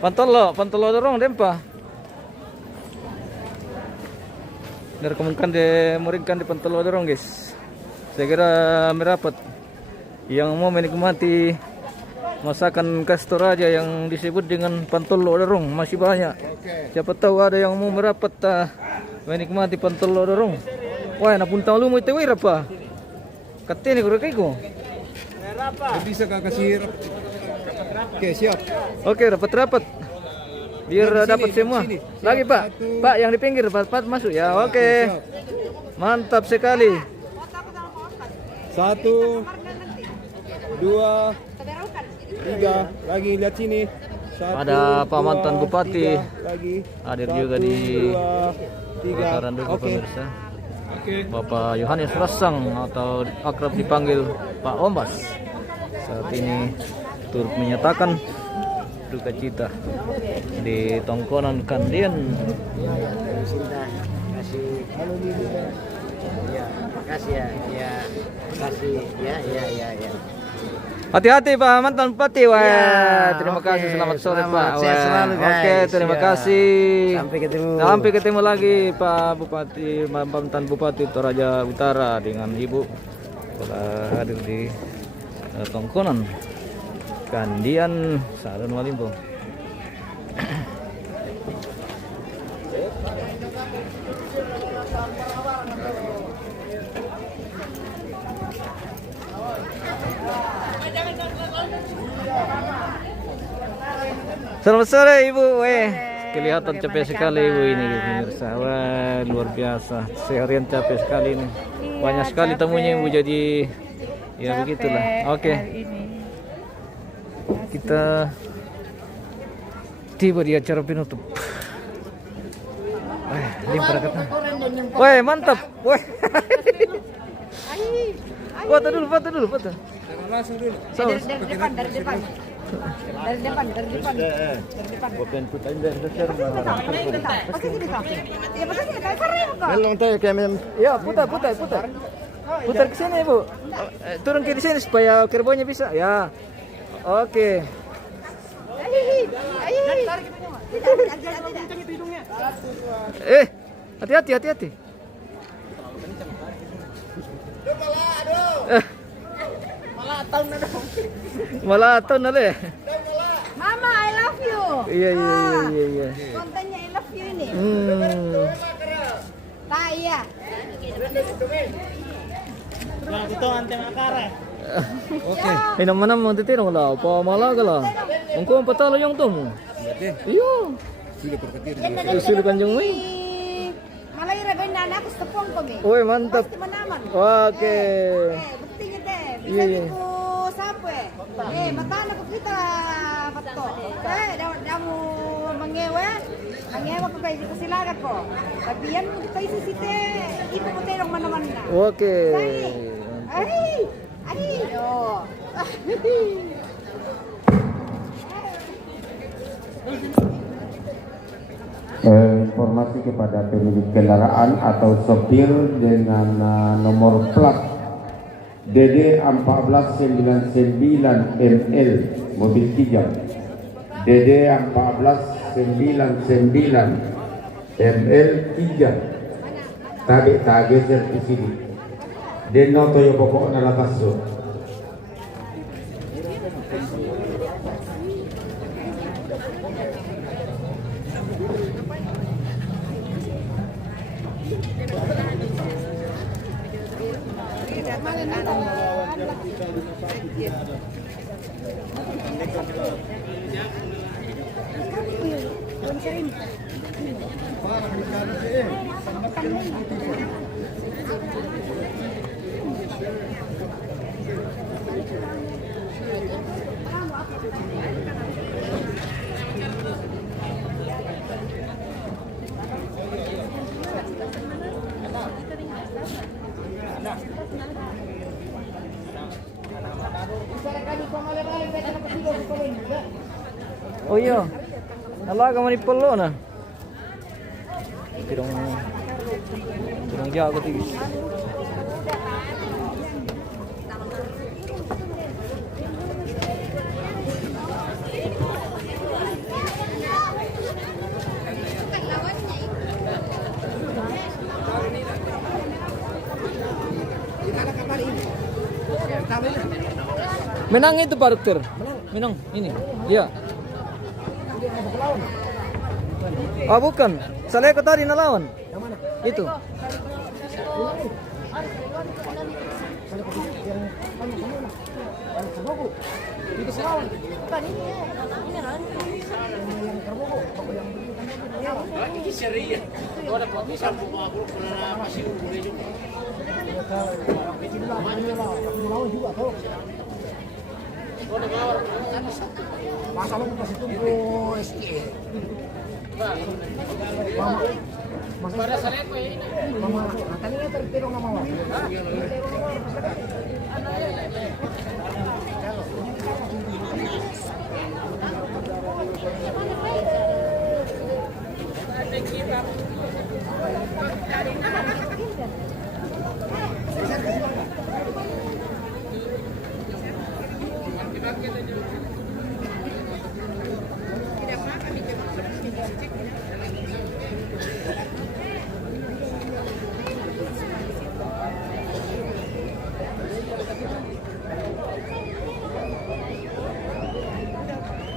Pantolo dorong dempa. Dari kemungkinan dia meringkan di pantolo dorong guys. Saya kira merapat. Yang mau menikmati masakan khas Toraja yang disebut dengan pantolo dorong masih banyak. Siapa tahu ada yang mau merapat menikmati pantolo dorong. Wah, napunta lu mau itu apa? Katanya gue kayak Bisa kak kasih Oke, siap. Oke, rapat-rapat. Biar dapat semua. Lagi, Pak. Pak, yang di pinggir, Pak masuk ya. Oke. Mantap sekali. 1 2 3 lagi lihat sini. Ada Pak mantan Bupati lagi. hadir juga di putaran juga pemirsa. Bapak Yohanes Rasang atau akrab dipanggil Pak Ombas. Saat ini turut menyatakan duka cita di tongkonan Kandian. Makasih ya. Hati-hati Pak mantan Bupati. Wah, terima kasih. Selamat sore Pak. Sehat selalu, guys. Oke, terima kasih. Sampai ketemu lagi Pak Bupati, mantan Bupati Toraja Utara dengan Ibu telah hadir di tongkonan Kandian Salon Walimbo. Selamat sore Ibu. Kelihatan capek sekali Ibu ini pemirsa. Wah, luar biasa. Seharian capek sekali ini. Banyak sekali tamunya Ibu, jadi ya begitulah. Oke. Kita tiba di acara penutup. Wah, mantap. Wah. Foto dulu. Langsung dulu. Dari depan. Ya, putar. Putar ke sini, Bu. Turun ke sini supaya kerbaunya bisa. Ya. Oke. Hati-hati. Malah tahun ada ya? Mama, I love you. Iya. Kontennya I love you ini. Tak iya. Oke. Nama mau titirong lah. Apa malah kalah? Engkau apa tahu yang tuh? Iya. Sudah kanjeng mi. Malah ira ben anak setepong ko mi. Woi, mantap. Oke. Bukti kita. Bisa diku sampai. Mata anak kita betul. Damu mengewe. Mengewe ko kay ko silagat ko. Tapi yan mo kita isisite. Ipo mo tayo mana-mana. Oke. Yo. Informasi kepada pemilik kendaraan atau sopir dengan nomor plat DD 1499 ML mobil 3, DD 1499 ML 3 tabe servis ini dan noto yang pokok nalatas. Oh iya. Alaga manipolo na. Tirong jago tigis. Menang itu Pak Dokter. Menang ini. Iya. Oh bukan. Saleko tadi nalawan. Itu.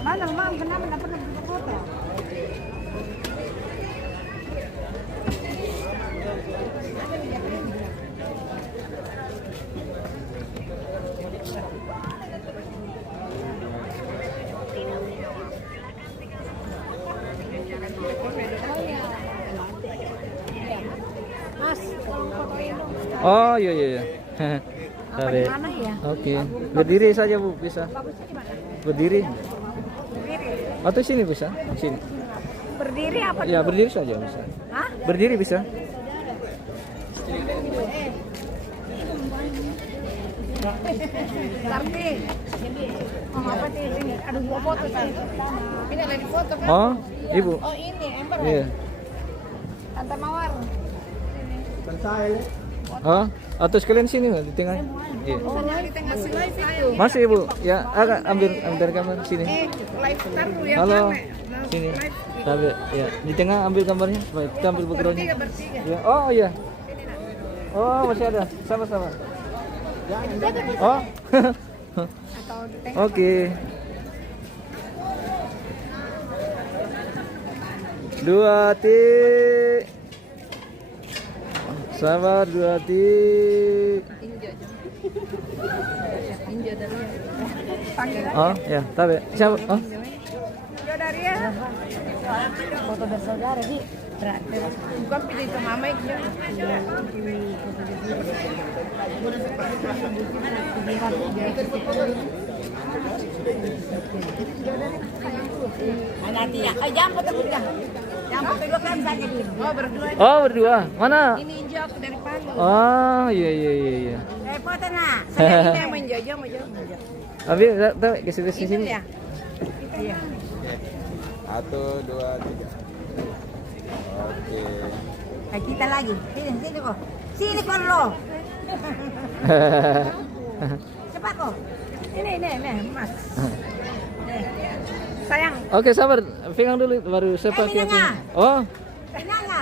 Mana mam, kenapa nggak pernah ke kota? Mas, tolong fotoin dong. Oh iya iya iya. Apa di mana ya? Oke. Berdiri saja Bu, bisa. Bagusnya di mana? Berdiri. Berdiri. Atau sini bisa? Sini. Berdiri apa? Ya, berdiri saja bisa. Hah? Berdiri bisa. Tapi, apa sih ini? Aduh, gua foto sih. Ini lagi foto kan? Oh, Ibu. Oh ini, Ember. Iya. Tante Mawar. Oh, atau sekalian sini di tengah. Iya. Oh, di tengah masih live itu. Masih Ibu. Ya, agak ambil dari kamar sini. Live ntar dulu ya. Halo. Sini. Tapi ya, di tengah ambil gambarnya. Baik, kita ambil backgroundnya. Bertiga. Ya. Oh iya. Oh, masih ada. Sama-sama. Oh. Atau di tengah. Oke. Dua tik. Sabar, dua tik. Oh ya, tapi siapa? Oh, Dari ya. Foto bersaudara sih. Bukan pilih itu mama itu. Nanti ya, jangan foto berdua. Jangan foto dua kan saja dulu. Oh berdua. oh berdua. Mana? Ini injak aku dari Palu. Oh iya iya iya iya. Foto nak. Saya ini yang menjojok, menjojok. Abi, tahu ke sini Itu sini. ya. Iya. 1, 2, 3. Oke. Kita lagi. Sini kok. Sini kok lo. Cepat kok. Ini, Mas. Sayang. Oke, sabar. Pegang dulu baru sepak yang Minangnya. Oh, Minangnya.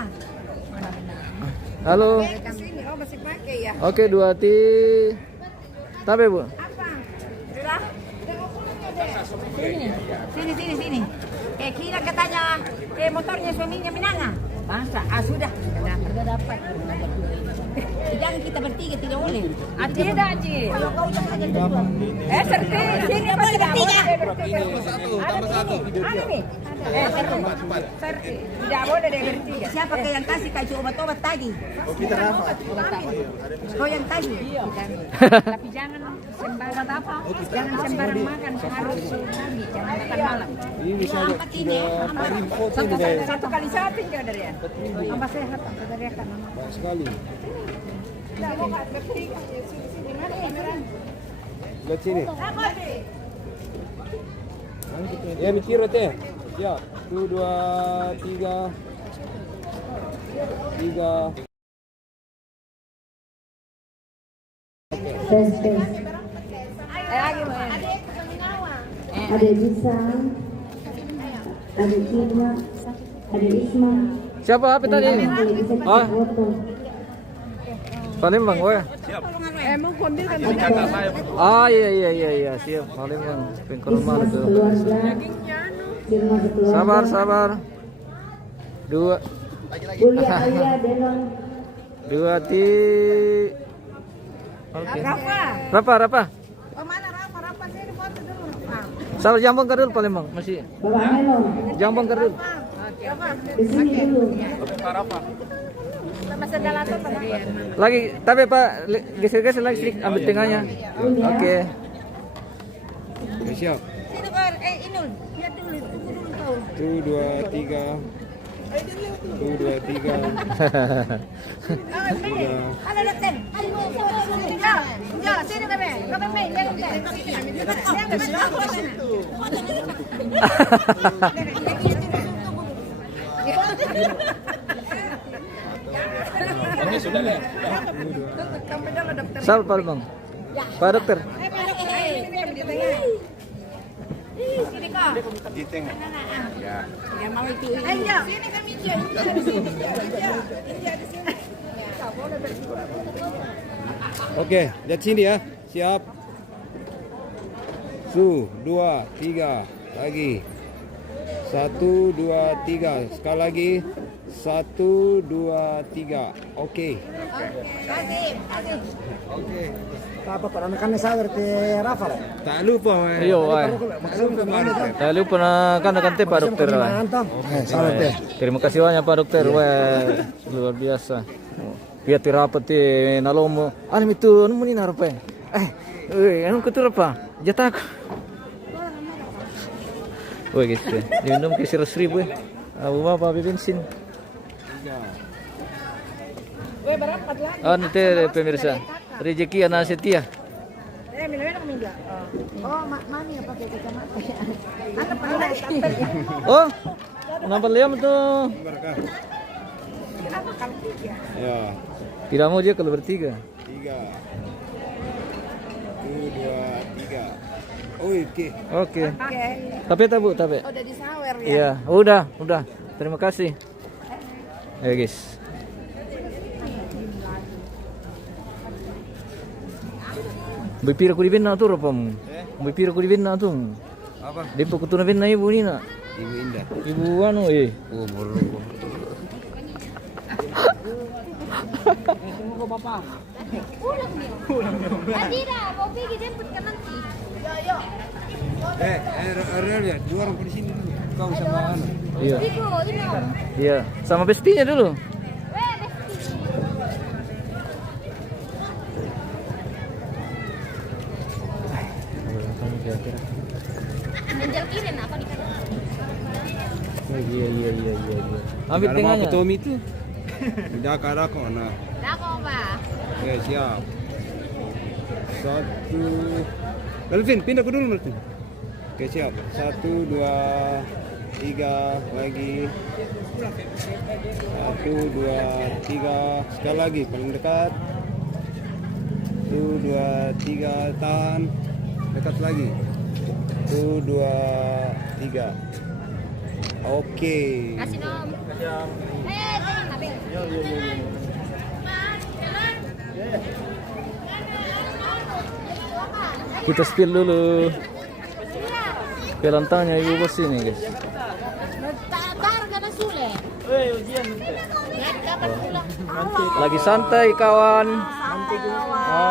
halo. Sini, oh masih pakai ya. Oke, dua tik. Tapi Bu. Apa? Sudah? Sini. Kira katanya motornya suaminya Minanga. Masa? Sudah. Sudah dapat. Jangan kita bertiga, tidak boleh. Tidak, Ci. Kalau kau jangan aja berdua. Sini apa bertiga? Tambah satu. Ada nih. Tidak boleh deh bertiga. Siapa yang kasih kasih obat-obat tadi? Oh, kita Rafa. Kau yang tadi. Tapi jangan sembarang apa? Jangan sembarang makan, harus pagi, jangan makan malam. Ini bisa paling foto ini deh. Satu kali satu juga dari ya. Tambah sehat, tambah dari akan. Banyak sekali. Lihat sini. Ya mikir teh. Ya, 1, 2, 3. 3. Tes. Ada Jisa, ada Cina, ada Isma. Siapa apa tadi? Kalau bisa kita Oh, foto. Palembang, weh. Ah iya siap Palembang Pengkoroman Isma itu. sekeluarga, Sirma sekeluarga, Sabar. Dua Kuliah Alia Denong, ti. Oke. Rafa. Oh, mana Rafa sini foto dulu. Sabar jambang ke dulu Palembang masih. Bapak Melo, Jambang ke dulu. di sini dulu. Lagi tapi Pak geser-geser lagi sedikit ambil tengahnya. Oke. Oke, siap. Sini kau, Inul, lihat dulu, kau. 1, 2, 3. 1, 2, 3. Ada dokter. Ya, sini kami. Kami main, ya dokter. Sabar Palembang. Pak dokter. Sini kau. Di tengah. Ya. Ayo, sini kami dia. Oke, lihat sini ya. Siap. 1, 2, 3. Lagi. 1, 2, 3. Sekali lagi. 1, 2, 3. Oke. Oke. Apa peranakan sadar te Rafa? Tak lupa. Iyo, saya lupa kan Pak dokter. Terima kasih banyak Pak dokter. Wah, luar biasa. Biar tirapat nalomo. Anu itu anu muni narape. Anu ketur apa? Jatak. Wah gitu. Diminum ke 100.000. Abu Bapak bensin. Anu teh pemirsa. Rezeki anak setia. Minumnya kami enggak. Oh, mana ya pakai kacamata? Anda pernah Oh, nampak liam tuh. Ya. Tidak mau dia kalau bertiga. 3. 1, 2, 3. Oke. Oke. Tapi tak Bu, tapi. udah disawer ya. Iya, udah. Terima kasih. Ayo guys. Bipira ko di bin na to rapam. Bipira ko di bin na to. Apa? Di pa ko to na bin na ibu ni na. Ibu Indah. Ibu ano eh. Oh, baru. Adira, mau pergi jemput kan nanti. Real ya, 2 orang di sini dulu. Kau sama Anu. Iya. Ibu, ini. Iya, sama bestinya dulu. Menjal kiri nak apa di kanan? Iya. Ambil Ada tengahnya. apa Tommy itu? Udah kada kok nah. Dah kau Pak. Oke, siap. 1. Melvin, pindah ke dulu Melvin. Oke, siap. 1, 2, 3 lagi. 1, 2, 3. Sekali lagi paling dekat. 1, 2, 3 tahan. Dekat lagi. 1, 2, 3. Oke. Kasih nom. Jangan ambil. Kita spill dulu. Pelantanya ibu bos ini guys. Tar kana sule. Lagi santai kawan.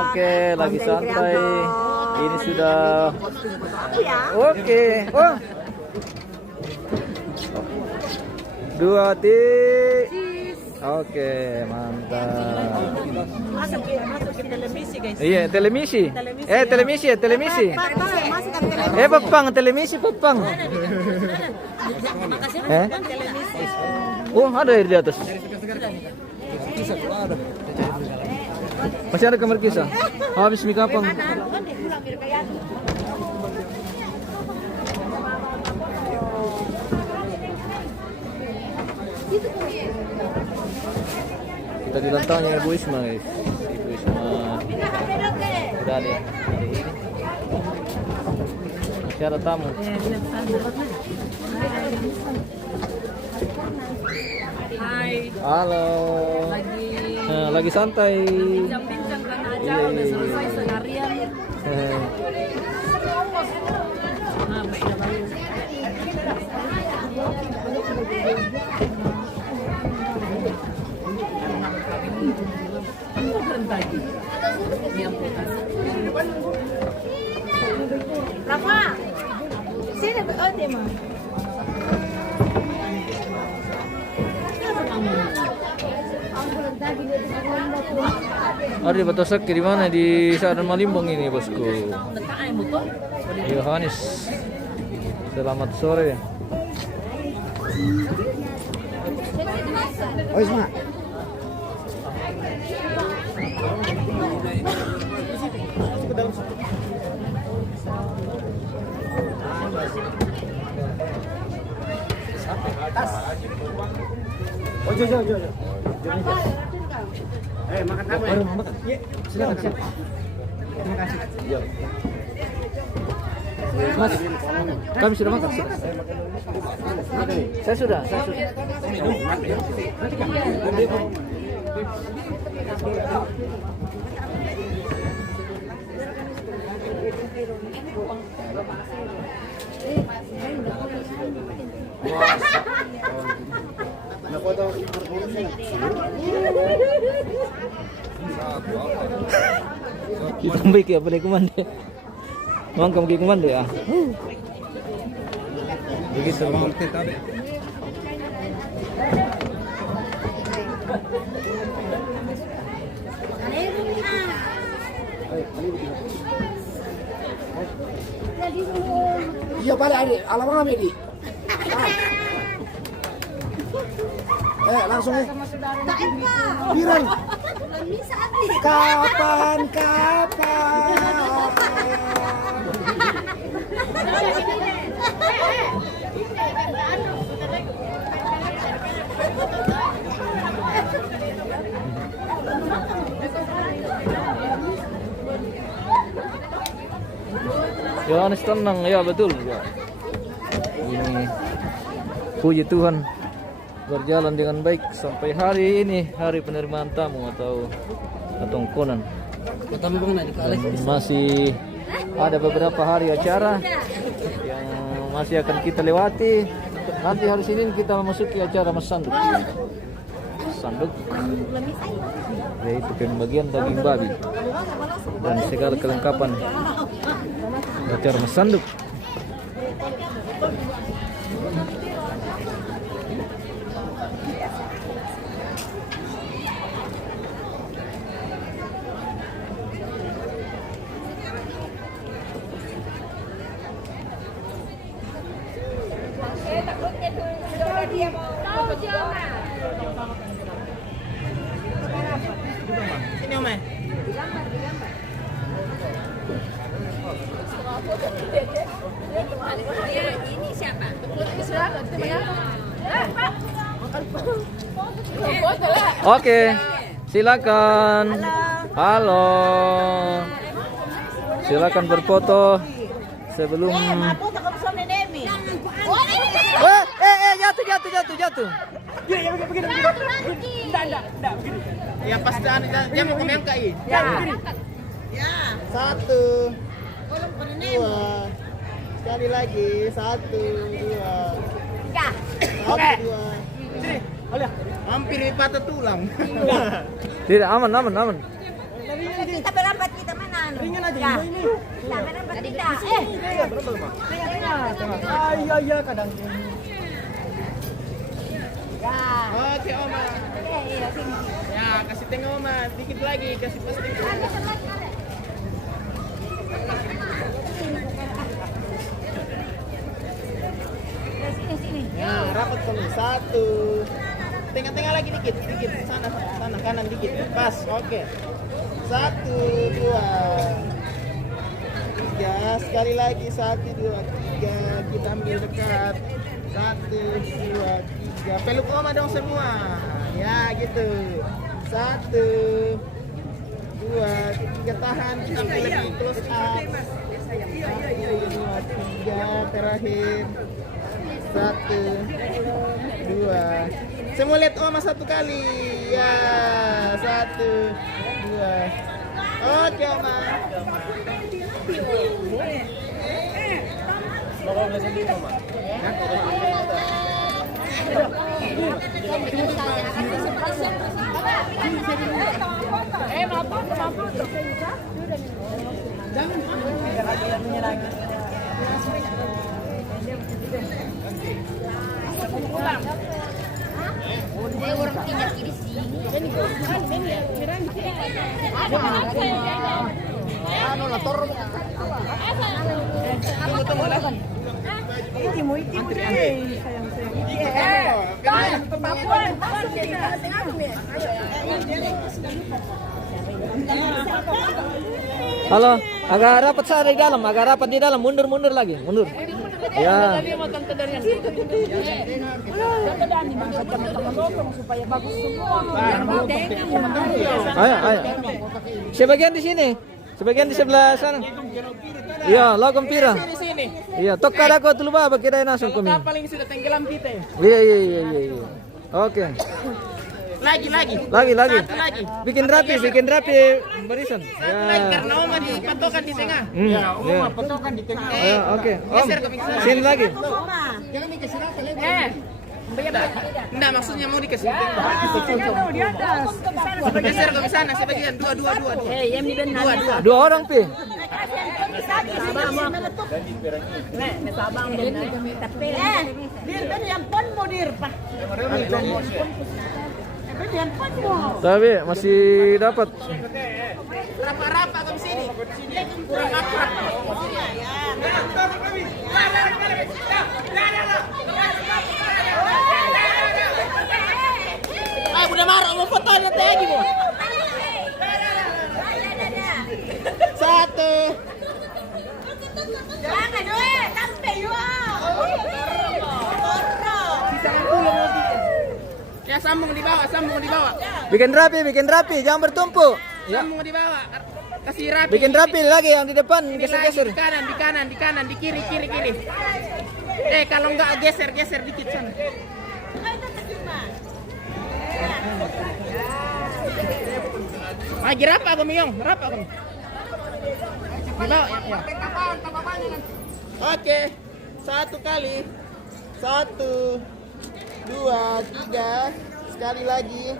Oke, lagi santai. Ini sudah. Oke. Oh. 2 ti. Oke, mantap. Masuk ke televisi guys. Iya, televisi. Televisi. Pepang. Oh, ada air di atas. Masih ada kamar kisah. Habis mie kapang. Kita dilantangnya Ibu Isma guys. Ibu Isma udah ada hari ini. Masih ada tamu. Hai. Halo. Lagi santai. Bincang-bincang karena Iya, udah iya. selesai seharian. Nah, baik dah baru. Rafa, sini oh tema. Ari Batosak di mana di Sadar Malimbang ini bosku? Dekat air motor. Yohanes. Selamat sore. Oh, Isma. Oh, jo. Makan apa ya? Makan. Iya, silakan. Terima kasih. Mas, kami sudah makan. Saya sudah. Ditambah ke apa deh kumande? Mang kamu ke kumande ya? Begitu bang. Iya balik adik, alamak kami di. Langsung Biran. Kapan? Yohanes tenang ya betul ya. Ini puji Tuhan berjalan dengan baik sampai hari ini, hari penerimaan tamu atau tongkonan. Masih ada beberapa hari acara yang masih akan kita lewati. Nanti hari Senin kita memasuki acara Masanduk. Sanduk yaitu pembagian daging babi dan segala kelengkapan acara Masanduk. Sini Om. Ini siapa? Oke, silakan. Halo. Silakan berfoto sebelum. Jatuh. Ya pas dia mau komen kai. Ya. 1 2 sekali lagi 1 2 Oke. 2 hampir patah tulang. Tidak aman. Kita berempat kita mana? Ringan aja ini. Kita berempat kita. Iya kadang. Ya. Oke Oma. Iya, sini. Ya kasih tengok Oma, dikit lagi kasih posting. Sini. Ya rapat kami 1. Tengah-tengah lagi dikit sana kanan dikit. Pas, oke. 1 2 3 sekali lagi 1 2 3 kita ambil dekat 1 2 3 peluk Oma dong semua ya gitu 1 2 3 tahan sampai lebih close up 1 2 3 terakhir 1 2 semua lihat Oma 1 kali ya 1 2 Oke, Oma. Halo, agak rapat saya di dalam, agak rapat di dalam, mundur lagi, mundur. Ya. Ayo. Sebagian di sini, sebagian di sebelah sana. Iya, logam pira. Iya, tokka dako dulu ba kita langsung kami. Paling sudah tenggelam kita. Iya. Oke. Lagi. Lagi. Satu lagi. Bikin rapi barisan. Lagi karena Oma dipatokan di tengah. Oma patokan di tengah. Ayo, oke. Om, Geser ke sana. sini lagi. Enggak, maksudnya mau dikasih di tengah. Di atas. Geser ke sana sebagian dua. Dua orang, Pi. Tapi masih dapat. Rapa-rapa ke sini. Kurang akrab. Udah marah mau foto nanti lagi, Bu. 1. Jangan, sampai Ya sambung di bawah. Bikin rapi, jangan bertumpuk. Ya. Sambung di bawah. Kasih rapi. Bikin rapi lagi yang di depan, Ini lagi, geser-geser. di kanan, di kiri. Kalau enggak geser dikit sana. Lagi rapa kami. Di bawah. Ya. Oke. 1 kali. 1, 2, 3. Sekali lagi.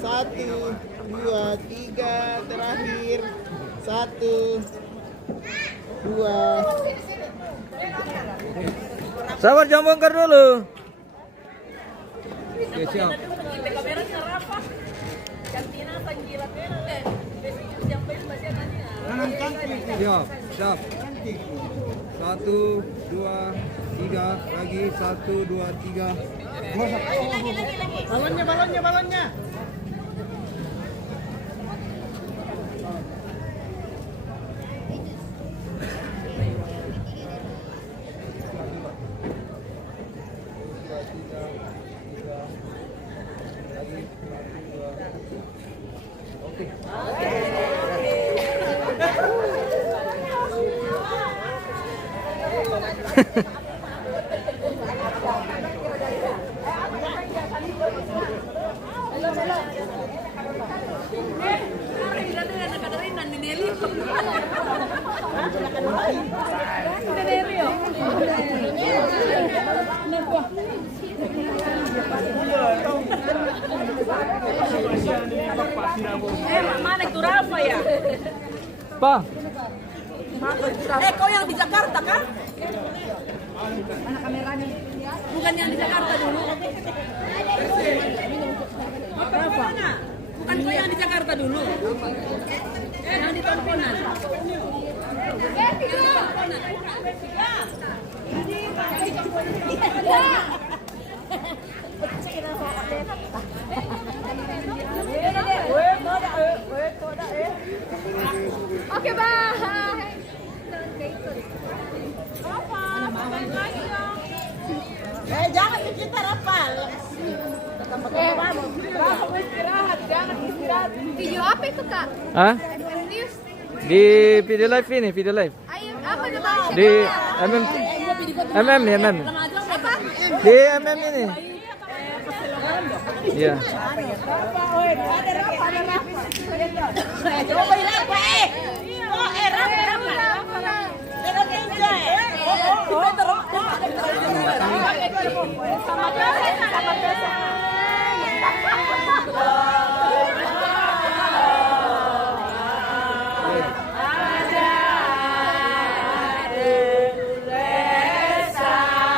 1, 2, 3. Terakhir. 1, 2. Sabar, jangan bongkar dulu. Oke, siap. Siap. 1, 2, 3 lagi 1, 2, 3. Balonnya. Mana itu Rafa ya? Pa, Kau yang di Jakarta kan? Mana kameranya? Bukan yang di Jakarta dulu. Rafa. Bukan kau yang di Jakarta dulu. Yang di Tomponan. Oke, bye. Jangan kita rapal. Istirahat, jangan istirahat. Video apa itu, Kak? Hah? Serius? Di video live ini, video live. Ayo, apa coba? Di MM. Di MM ini. Iya.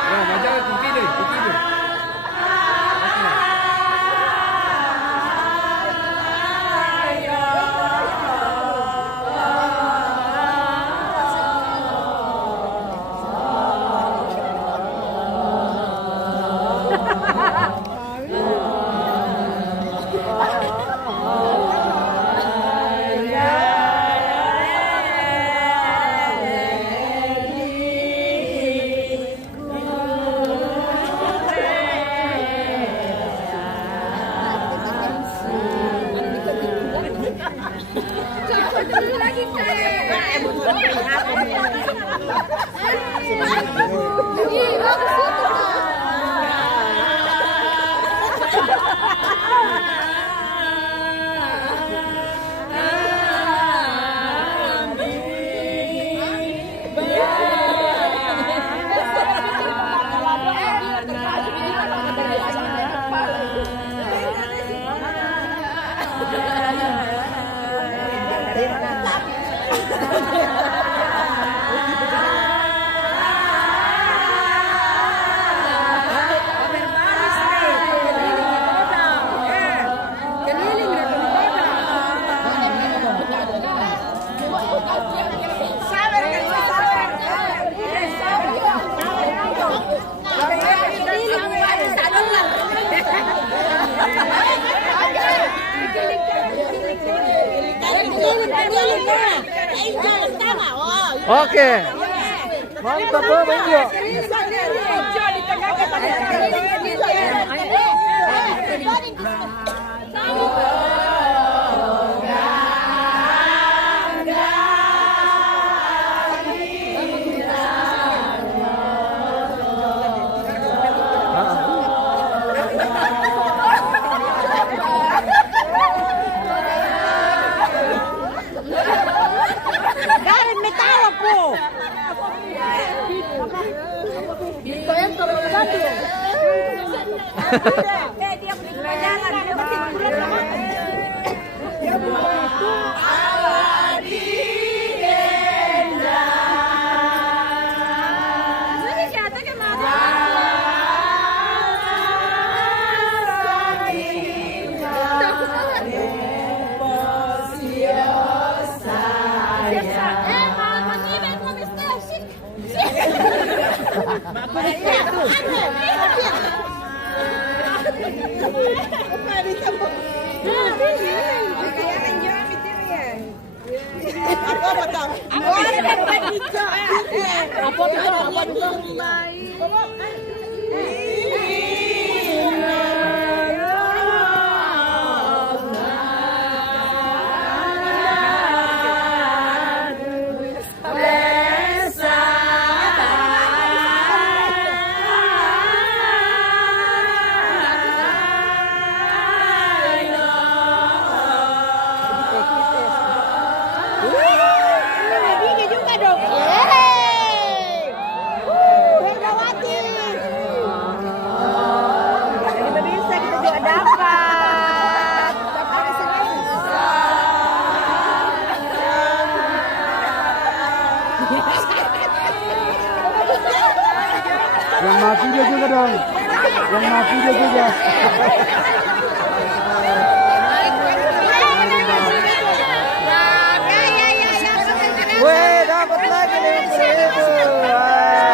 Ya, baca kunci deh, kunci deh. Oke. Mantap loh, Bang Jo. Garin metal po. Dito yan, tornado. Dia beli jalan, dia masih bulan lama. Dia itu Yang mati dia juga dong. Yang mati dia juga. Weh, dapat lagi nih 50.000.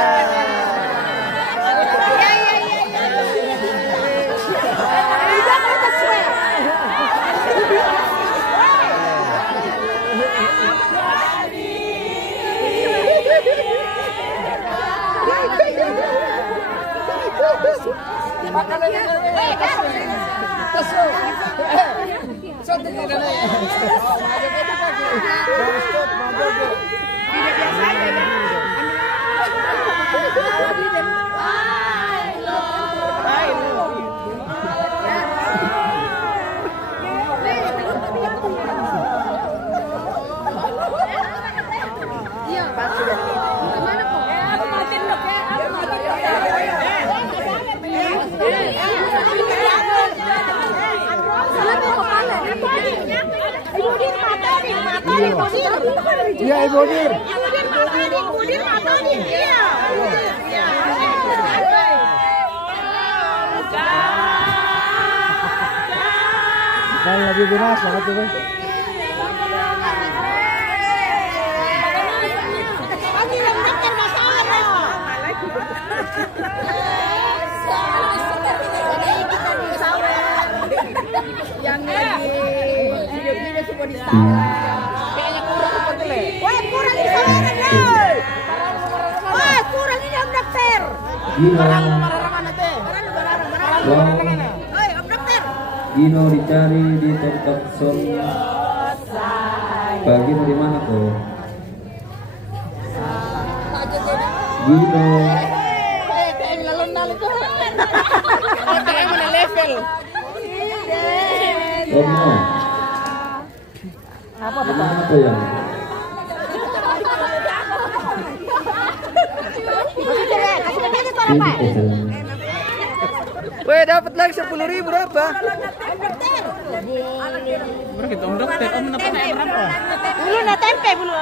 Iya, Ibu Dir. Budir makanin dia. Dan lebih beras banget tuh. Pagi yang dokter masalah. Yang lagi video semua di sana. Kayaknya kurang apa tuh le? Wah kurang di sana deh. Wah kurang ini om dokter. Gino, Oi om dokter. Gino dicari di tempat som. Bagi di mana tuh? Gino. Kayak nalon-nalon tuh. Kayak mana level? Ono. Apa Di mana tuh yang? Ini jalan. Weh, dapat lagi 10.000 berapa? Berapa om dokter? Om dapat berapa? Bulu na tempe bulu.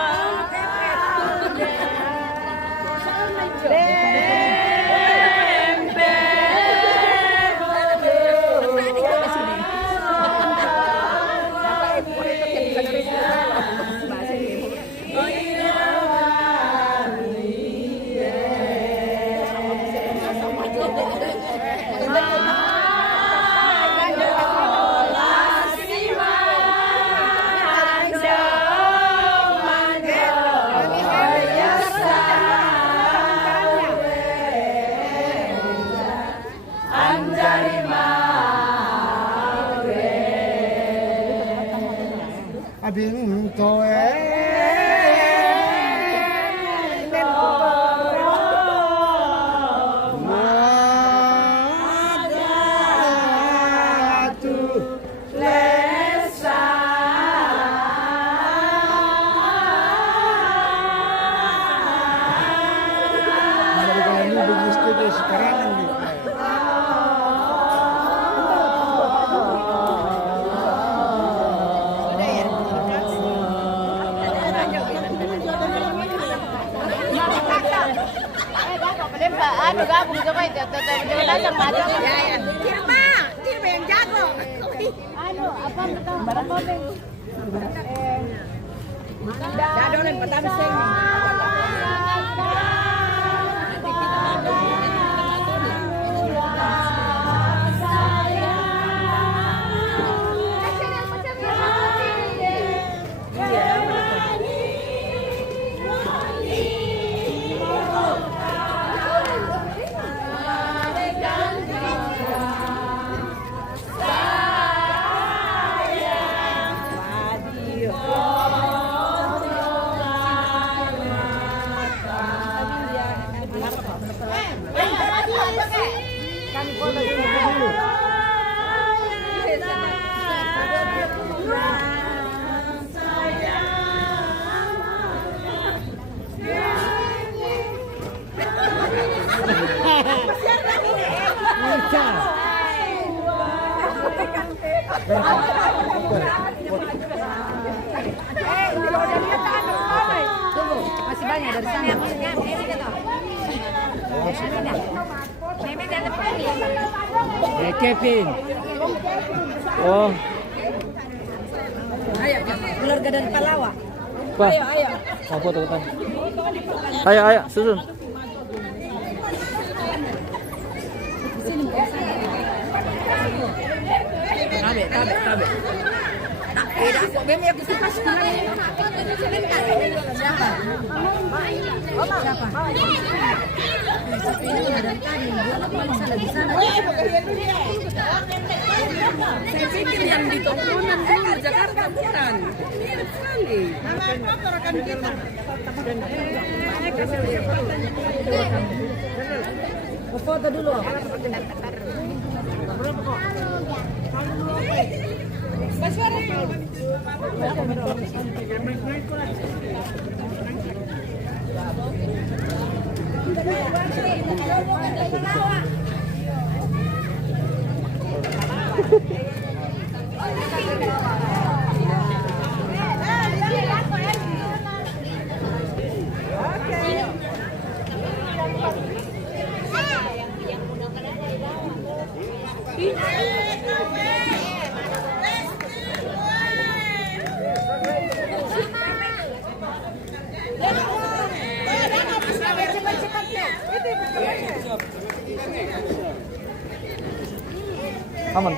Abing toe. Anu gabung coba itu jalan maju ya. Tirma yang jago. Anu apa barang mobil. Dadolen pertama sing. Masih banyak dari sana. Kevin. Oh, Ayo, keluarga dari Palawa. apa? Ayo. Apa tuh kan? Ayo, susun. Tabe. Tidak, kok bem ya bisa kasih siapa? Saya pikir yang di Tokonan dulu Jakarta bukan. Mirip sekali. Nama apa rekan kita? Foto dulu. Aman.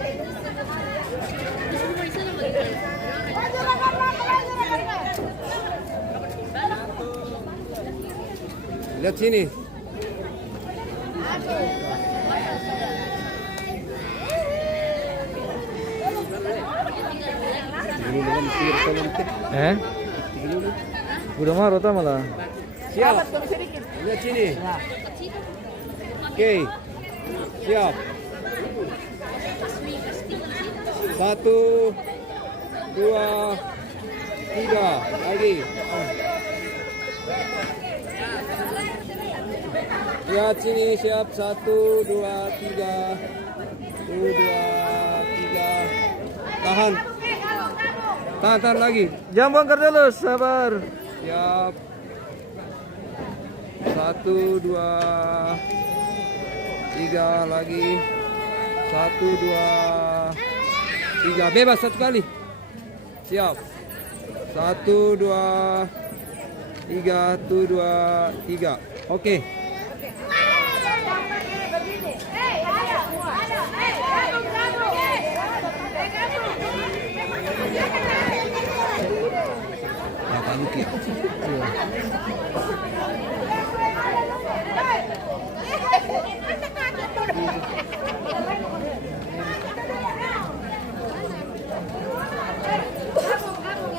Lihat sini. Eh? Udah marah tak malah. Siap. Lihat sini. Oke. Siap. 1, 2, 3 lagi. Lihat sini, siap. 1, 2, 3. 1, 2, 3. Tahan. Tahan lagi. Jangan bongkar dulu, sabar. Siap. 1, 2, 3 lagi. 1, 2, 3. Bebas satu kali. Siap. 1, 2, 3. 1, 2, 3. Oke.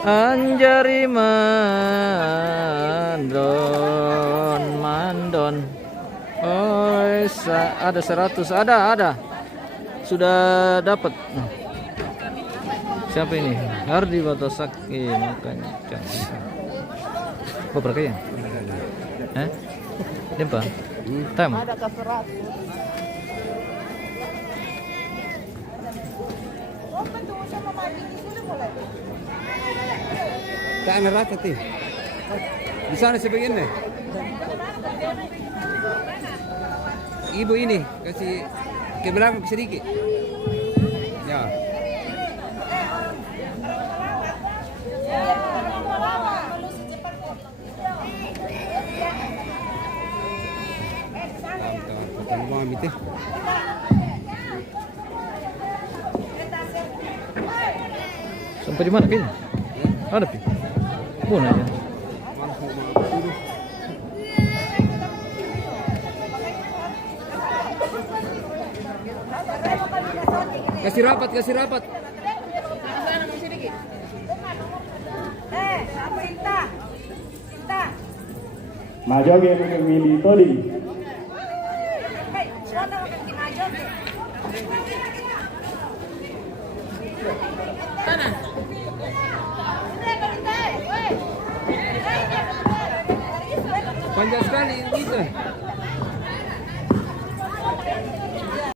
Anjari mandon. Oh, ada 100, ada. Sudah dapat. Siapa ini? Hardi Batosaki makanya. Apa berkaya? Dempa. Tem. Ada ke 100. Tak merah tadi. Di sana sebagian nih. Ibu ini kasih ke belakang sedikit. Ya. Sampai di mana kayaknya? Ada pi. Mana ya? Kasih rapat. Majoge memilih todi. Panjang sekali gitu.